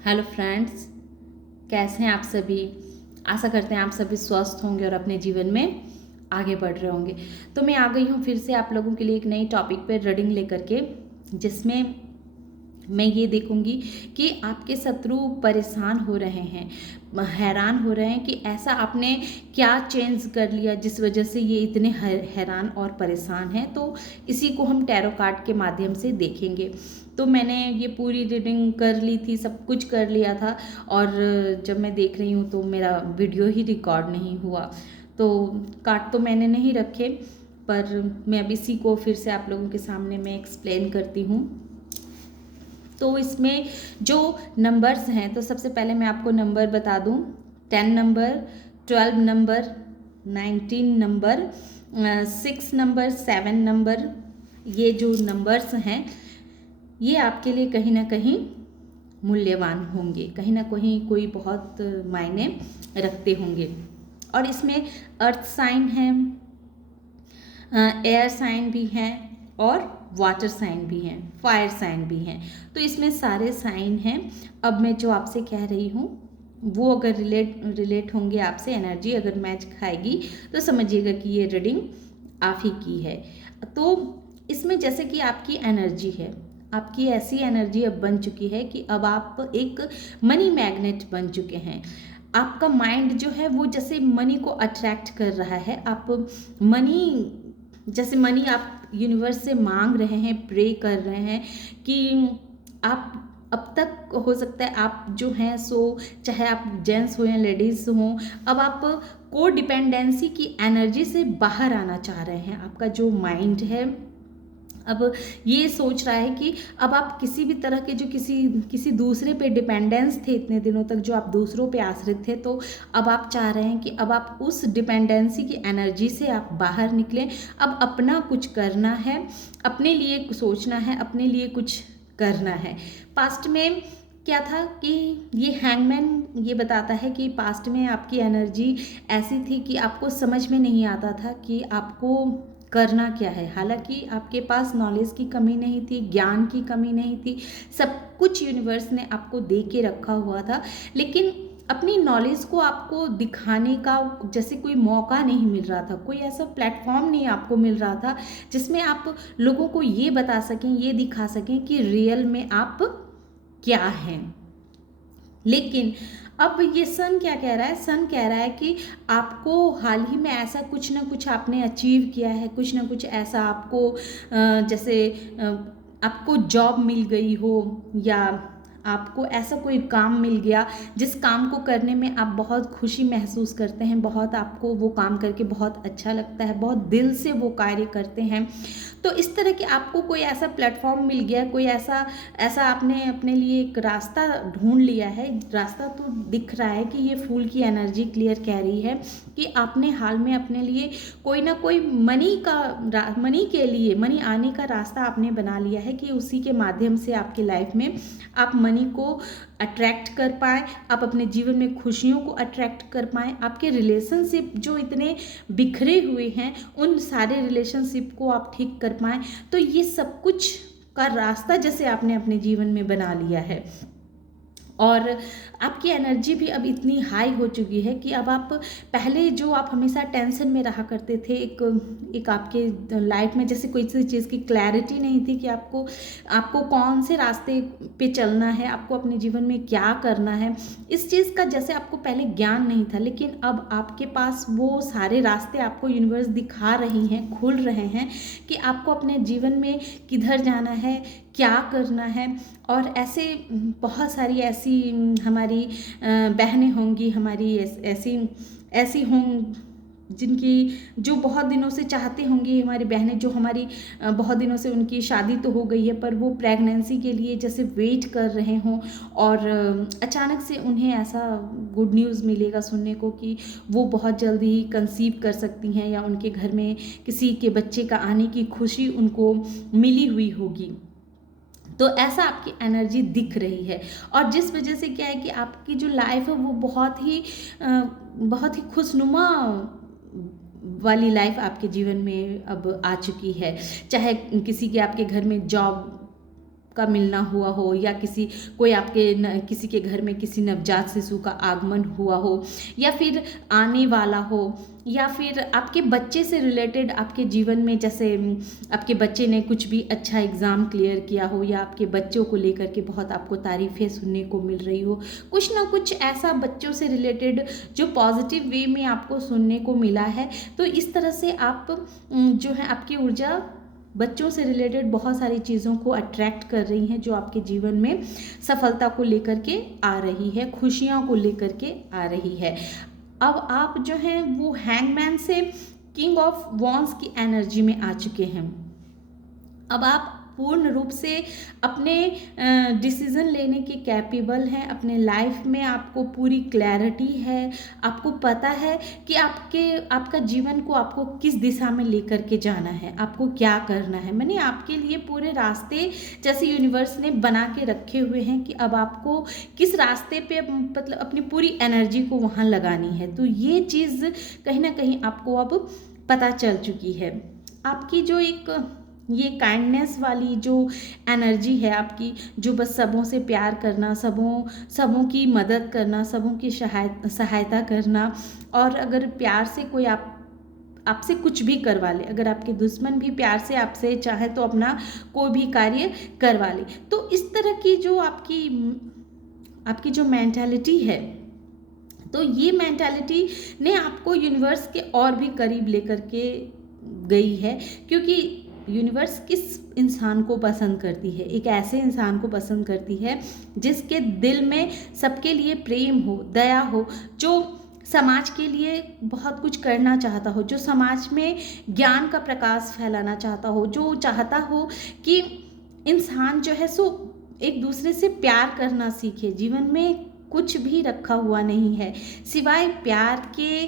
Hello friends, कैसे हैं आप सभी। आशा करते हैं आप सभी स्वस्थ होंगे और अपने जीवन में आगे बढ़ रहे होंगे। तो मैं आ गई हूँ फिर से आप लोगों के लिए एक नई टॉपिक पर रीडिंग लेकर के, जिसमें मैं ये देखूंगी कि आपके शत्रु परेशान हो रहे हैं, हैरान हो रहे हैं कि ऐसा आपने क्या चेंज कर लिया जिस वजह से ये इतने हैरान और परेशान हैं। तो इसी को हम टैरो कार्ड के माध्यम से देखेंगे। तो मैंने ये पूरी रीडिंग कर ली थी, सब कुछ कर लिया था, और जब मैं देख रही हूँ तो मेरा वीडियो ही रिकॉर्ड नहीं हुआ। तो कार्ड तो मैंने नहीं रखे, पर मैं अब इसी को फिर से आप लोगों के सामने मैं एक्सप्लेन करती हूँ। तो इसमें जो नंबर्स हैं, तो सबसे पहले मैं आपको नंबर बता दूं। 10 number, 12 number, 19 number, 6 number, 7 number, ये जो नंबर्स हैं ये आपके लिए कहीं ना कहीं मूल्यवान होंगे, कहीं ना कहीं कोई बहुत मायने रखते होंगे। और इसमें अर्थ साइन है, एयर साइन भी हैं और वाटर साइन भी हैं, फायर साइन भी हैं। तो इसमें सारे साइन हैं। अब मैं जो आपसे कह रही हूँ वो अगर रिलेट होंगे आपसे, एनर्जी अगर मैच खाएगी, तो समझिएगा कि ये रीडिंग आप ही की है। तो इसमें जैसे कि आपकी एनर्जी है, आपकी ऐसी एनर्जी अब बन चुकी है कि अब आप एक मनी मैग्नेट बन चुके हैं। आपका माइंड जो है वो जैसे मनी को अट्रैक्ट कर रहा है। आप मनी, जैसे मनी आप यूनिवर्स से मांग रहे हैं, प्रे कर रहे हैं कि आप, अब तक हो सकता है आप जो हैं सो, चाहे आप जेंट्स हो या लेडीज हों, अब आप को डिपेंडेंसी की एनर्जी से बाहर आना चाह रहे हैं। आपका जो माइंड है अब ये सोच रहा है कि अब आप किसी भी तरह के जो किसी दूसरे पे डिपेंडेंस थे इतने दिनों तक, जो आप दूसरों पे आश्रित थे, तो अब आप चाह रहे हैं कि अब आप उस डिपेंडेंसी की एनर्जी से आप बाहर निकलें। अब अपना कुछ करना है, अपने लिए सोचना है, अपने लिए कुछ करना है। पास्ट में क्या था कि ये हैंगमैन ये बताता है कि पास्ट में आपकी एनर्जी ऐसी थी कि आपको समझ में नहीं आता था कि आपको करना क्या है। हालांकि आपके पास नॉलेज की कमी नहीं थी, ज्ञान की कमी नहीं थी, सब कुछ यूनिवर्स ने आपको दे के रखा हुआ था, लेकिन अपनी नॉलेज को आपको दिखाने का जैसे कोई मौका नहीं मिल रहा था, कोई ऐसा प्लेटफॉर्म नहीं आपको मिल रहा था जिसमें आप लोगों को ये बता सकें, ये दिखा सकें कि रियल में आप क्या हैं। लेकिन अब ये सन क्या कह रहा है, सन कह रहा है कि आपको हाल ही में ऐसा कुछ ना कुछ आपने अचीव किया है, कुछ ना कुछ ऐसा आपको जैसे आपको जॉब मिल गई हो, या आपको ऐसा कोई काम मिल गया जिस काम को करने में आप बहुत खुशी महसूस करते हैं, बहुत आपको वो काम करके बहुत अच्छा लगता है, बहुत दिल से वो कार्य करते हैं। तो इस तरह के आपको कोई ऐसा प्लेटफॉर्म मिल गया, कोई ऐसा ऐसा आपने अपने लिए एक रास्ता ढूंढ लिया है। रास्ता तो दिख रहा है कि ये फूल की एनर्जी क्लियर कह रही है कि आपने हाल में अपने लिए कोई ना कोई मनी के लिए, मनी आने का रास्ता आपने बना लिया है कि उसी के माध्यम से आपकी लाइफ में आप मनी को अट्रैक्ट कर पाएँ, आप अपने जीवन में खुशियों को अट्रैक्ट कर पाएँ, आपके रिलेशनशिप जो इतने बिखरे हुए हैं उन सारे रिलेशनशिप को आप ठीक कर पाएँ। तो ये सब कुछ का रास्ता जैसे आपने अपने जीवन में बना लिया है, और आपकी एनर्जी भी अब इतनी हाई हो चुकी है कि अब आप, पहले जो आप हमेशा टेंशन में रहा करते थे, एक आपके लाइफ में जैसे कोई सी चीज़ की क्लैरिटी नहीं थी कि आपको आपको कौन से रास्ते पे चलना है, आपको अपने जीवन में क्या करना है, इस चीज़ का जैसे आपको पहले ज्ञान नहीं था। लेकिन अब आपके पास वो सारे रास्ते आपको यूनिवर्स दिखा रही हैं, खुल रहे हैं कि आपको अपने जीवन में किधर जाना है, क्या करना है। और ऐसे बहुत सारी ऐसी हमारी बहनें होंगी, हमारी ऐसी ऐसी हों जिनकी, जो बहुत दिनों से चाहते होंगी, हमारी बहनें जो हमारी बहुत दिनों से उनकी शादी तो हो गई है पर वो प्रेगनेंसी के लिए जैसे वेट कर रहे हों, और अचानक से उन्हें ऐसा गुड न्यूज़ मिलेगा सुनने को कि वो बहुत जल्दी ही कंसीव कर सकती हैं, या उनके घर में किसी के बच्चे का आने की खुशी उनको मिली हुई होगी। तो ऐसा आपकी एनर्जी दिख रही है, और जिस वजह से क्या है कि आपकी जो लाइफ है वो बहुत ही खुशनुमा वाली लाइफ आपके जीवन में अब आ चुकी है। चाहे किसी के आपके घर में जॉब का मिलना हुआ हो, या कोई आपके किसी के घर में किसी नवजात शिशु का आगमन हुआ हो, या फिर आने वाला हो, या फिर आपके बच्चे से रिलेटेड आपके जीवन में, जैसे आपके बच्चे ने कुछ भी अच्छा एग्ज़ाम क्लियर किया हो, या आपके बच्चों को लेकर के बहुत आपको तारीफ़ें सुनने को मिल रही हो, कुछ ना कुछ ऐसा बच्चों से रिलेटेड जो पॉजिटिव वे में आपको सुनने को मिला है। तो इस तरह से आप जो है आपकी ऊर्जा बच्चों से रिलेटेड बहुत सारी चीज़ों को अट्रैक्ट कर रही हैं, जो आपके जीवन में सफलता को लेकर के आ रही है, खुशियाँ को लेकर के आ रही है। अब आप जो हैं वो हैंगमैन से किंग ऑफ वॉन्ड्स की एनर्जी में आ चुके हैं। अब आप पूर्ण रूप से अपने डिसीज़न लेने के कैपेबल हैं, अपने लाइफ में आपको पूरी क्लैरिटी है, आपको पता है कि आपका जीवन को आपको किस दिशा में लेकर के जाना है, आपको क्या करना है। मैंने आपके लिए पूरे रास्ते जैसे यूनिवर्स ने बना के रखे हुए हैं कि अब आपको किस रास्ते पे मतलब अपनी पूरी एनर्जी को वहाँ लगानी है। तो ये चीज़ कहीं ना कहीं आपको अब पता चल चुकी है। आपकी जो ये काइंडनेस वाली जो एनर्जी है आपकी, जो बस सबों से प्यार करना, सबों की मदद करना, सबों की सहायता करना, और अगर प्यार से कोई आपसे कुछ भी करवा ले, अगर आपके दुश्मन भी प्यार से आपसे चाहे तो अपना कोई भी कार्य करवा ले, तो इस तरह की जो आपकी जो मेंटालिटी है, तो ये मेंटालिटी ने आपको यूनिवर्स के और भी करीब लेकर के गई है। क्योंकि यूनिवर्स किस इंसान को पसंद करती है? एक ऐसे इंसान को पसंद करती है जिसके दिल में सबके लिए प्रेम हो, दया हो, जो समाज के लिए बहुत कुछ करना चाहता हो, जो समाज में ज्ञान का प्रकाश फैलाना चाहता हो, जो चाहता हो कि इंसान जो है सो एक दूसरे से प्यार करना सीखे। जीवन में कुछ भी रखा हुआ नहीं है सिवाय प्यार के,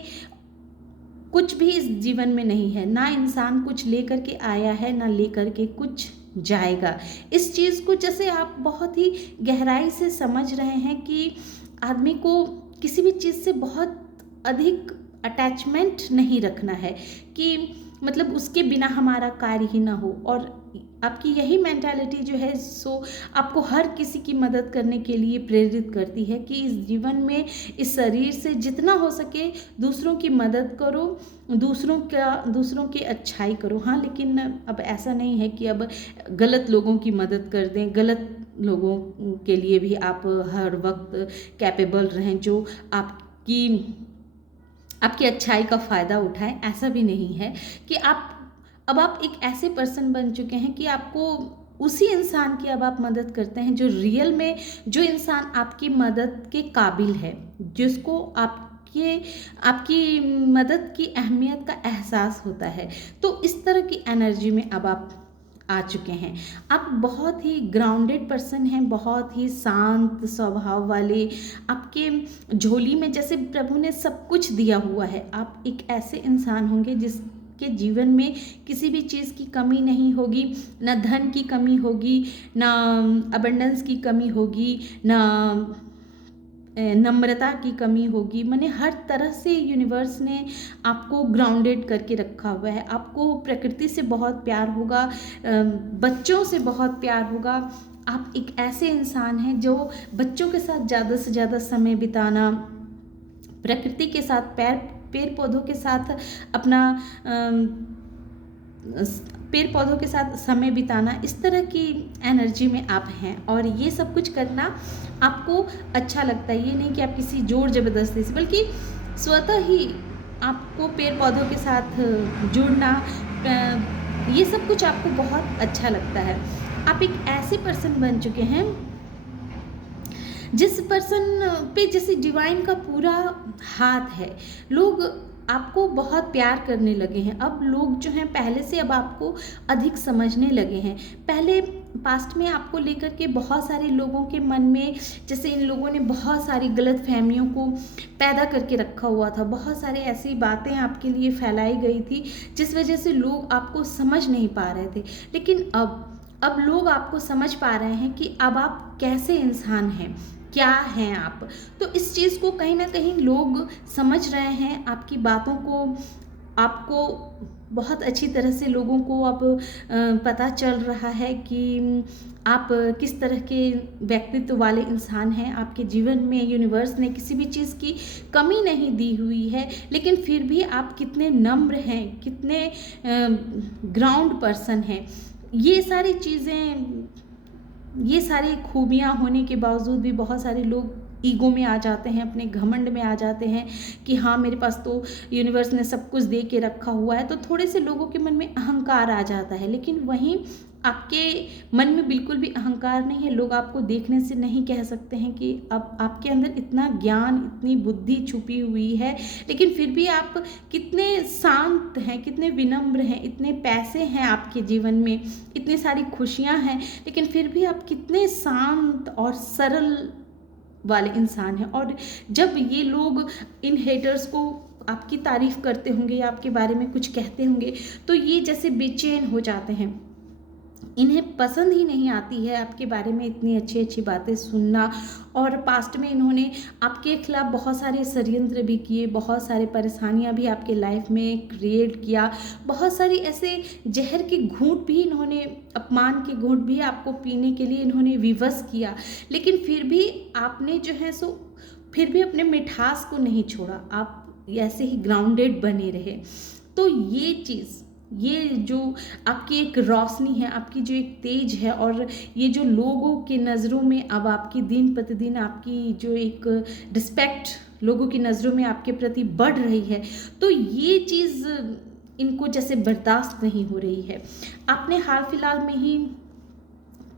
कुछ भी इस जीवन में नहीं है। ना इंसान कुछ लेकर के आया है, ना लेकर के कुछ जाएगा। इस चीज़ को जैसे आप बहुत ही गहराई से समझ रहे हैं कि आदमी को किसी भी चीज़ से बहुत अधिक अटैचमेंट नहीं रखना है, कि मतलब उसके बिना हमारा कार्य ही ना हो। और आपकी यही मेंटालिटी जो है सो आपको हर किसी की मदद करने के लिए प्रेरित करती है कि इस जीवन में, इस शरीर से जितना हो सके दूसरों की मदद करो, दूसरों की अच्छाई करो। हाँ, लेकिन अब ऐसा नहीं है कि अब गलत लोगों की मदद कर दें, गलत लोगों के लिए भी आप हर वक्त कैपेबल रहें जो आपकी अच्छाई का फ़ायदा उठाएं। ऐसा भी नहीं है कि अब आप एक ऐसे पर्सन बन चुके हैं कि आपको उसी इंसान की अब आप मदद करते हैं जो रियल में, जो इंसान आपकी मदद के काबिल है, जिसको आपकी मदद की अहमियत का एहसास होता है। तो इस तरह की एनर्जी में अब आप आ चुके हैं। आप बहुत ही ग्राउंडेड पर्सन हैं, बहुत ही शांत स्वभाव वाले। आपके झोली में जैसे प्रभु ने सब कुछ दिया हुआ है। आप एक ऐसे इंसान होंगे जिसके जीवन में किसी भी चीज़ की कमी नहीं होगी, ना धन की कमी होगी, ना अबंडेंस की कमी होगी, ना नम्रता की कमी होगी। मैंने हर तरह से यूनिवर्स ने आपको ग्राउंडेड करके रखा हुआ है। आपको प्रकृति से बहुत प्यार होगा, बच्चों से बहुत प्यार होगा। आप एक ऐसे इंसान हैं जो बच्चों के साथ ज़्यादा से ज़्यादा समय बिताना, प्रकृति के साथ पेड़ पौधों के साथ पेड़ पौधों के साथ समय बिताना, इस तरह की एनर्जी में आप हैं। और ये सब कुछ करना आपको अच्छा लगता है। ये नहीं कि आप किसी जोर ज़बरदस्ती से, बल्कि स्वतः ही आपको पेड़ पौधों के साथ जुड़ना, ये सब कुछ आपको बहुत अच्छा लगता है। आप एक ऐसे पर्सन बन चुके हैं जिस पर्सन पे जैसे डिवाइन का पूरा हाथ है। लोग आपको बहुत प्यार करने लगे हैं। अब लोग जो हैं पहले से अब आपको अधिक समझने लगे हैं। पहले पास्ट में आपको लेकर के बहुत सारे लोगों के मन में, जैसे इन लोगों ने बहुत सारी गलत फहमियों को पैदा करके रखा हुआ था, बहुत सारे ऐसी बातें आपके लिए फैलाई गई थी जिस वजह से लोग आपको समझ नहीं पा रहे थे। लेकिन अब लोग आपको समझ पा रहे हैं कि अब आप कैसे इंसान हैं, क्या हैं आप। तो इस चीज़ को कहीं ना कहीं लोग समझ रहे हैं, आपकी बातों को आपको बहुत अच्छी तरह से लोगों को अब पता चल रहा है कि आप किस तरह के व्यक्तित्व वाले इंसान हैं। आपके जीवन में यूनिवर्स ने किसी भी चीज़ की कमी नहीं दी हुई है, लेकिन फिर भी आप कितने नम्र हैं, कितने ग्राउंड पर्सन हैं। ये सारी चीज़ें, ये सारी खूबियाँ होने के बावजूद भी बहुत सारे लोग ईगो में आ जाते हैं, अपने घमंड में आ जाते हैं कि हाँ मेरे पास तो यूनिवर्स ने सब कुछ दे के रखा हुआ है। तो थोड़े से लोगों के मन में अहंकार आ जाता है, लेकिन वहीं आपके मन में बिल्कुल भी अहंकार नहीं है। लोग आपको देखने से नहीं कह सकते हैं कि अब आपके अंदर इतना ज्ञान, इतनी बुद्धि छुपी हुई है, लेकिन फिर भी आप कितने शांत हैं, कितने विनम्र हैं, इतने पैसे हैं आपके जीवन में, इतनी सारी खुशियां हैं, लेकिन फिर भी आप कितने शांत और सरल वाले इंसान हैं। और जब ये लोग इन हेटर्स को आपकी तारीफ करते होंगे या आपके बारे में कुछ कहते होंगे, तो ये जैसे बेचैन हो जाते हैं। इन्हें पसंद ही नहीं आती है आपके बारे में इतनी अच्छी अच्छी बातें सुनना। और पास्ट में इन्होंने आपके खिलाफ बहुत सारे षड्यंत्र भी किए, बहुत सारे परेशानियां भी आपके लाइफ में क्रिएट किया, बहुत सारी ऐसे जहर के घूंट भी इन्होंने, अपमान के घूंट भी आपको पीने के लिए इन्होंने विवश किया। लेकिन फिर भी आपने जो है सो फिर भी अपने मिठास को नहीं छोड़ा, आप ऐसे ही ग्राउंडेड बने रहे। तो ये चीज़, ये जो आपकी एक रोशनी है, आपकी जो एक तेज है, और ये जो लोगों के नज़रों में अब आपकी दिन प्रतिदिन आपकी जो एक रिस्पेक्ट लोगों की नज़रों में आपके प्रति बढ़ रही है, तो ये चीज़ इनको जैसे बर्दाश्त नहीं हो रही है। आपने हाल फिलहाल में ही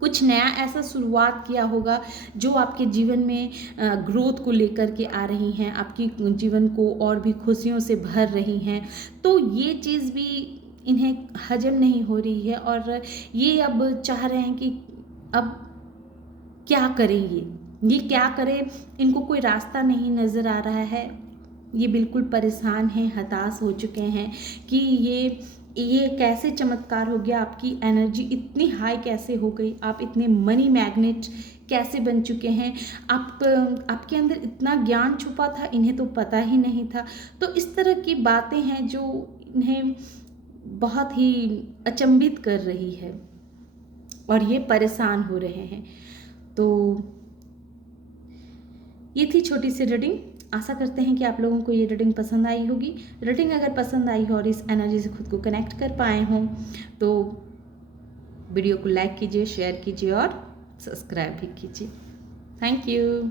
कुछ नया ऐसा शुरुआत किया होगा जो आपके जीवन में ग्रोथ को लेकर के आ रही हैं, आपकी जीवन को और भी खुशियों से भर रही हैं। तो ये चीज़ भी इन्हें हजम नहीं हो रही है, और ये अब चाह रहे हैं कि अब क्या करें, ये क्या करें, इनको कोई रास्ता नहीं नज़र आ रहा है। ये बिल्कुल परेशान हैं, हताश हो चुके हैं कि ये कैसे चमत्कार हो गया, आपकी एनर्जी इतनी हाई कैसे हो गई, आप इतने मनी मैग्नेट कैसे बन चुके हैं, आपके अंदर इतना ज्ञान छुपा था, इन्हें तो पता ही नहीं था। तो इस तरह की बातें हैं जो इन्हें बहुत ही अचंभित कर रही है और ये परेशान हो रहे हैं। तो ये थी छोटी सी रीडिंग। आशा करते हैं कि आप लोगों को ये रीडिंग पसंद आई होगी। रीडिंग अगर पसंद आई हो और इस एनर्जी से खुद को कनेक्ट कर पाए हों तो वीडियो को लाइक कीजिए, शेयर कीजिए और सब्सक्राइब भी कीजिए। Thank you.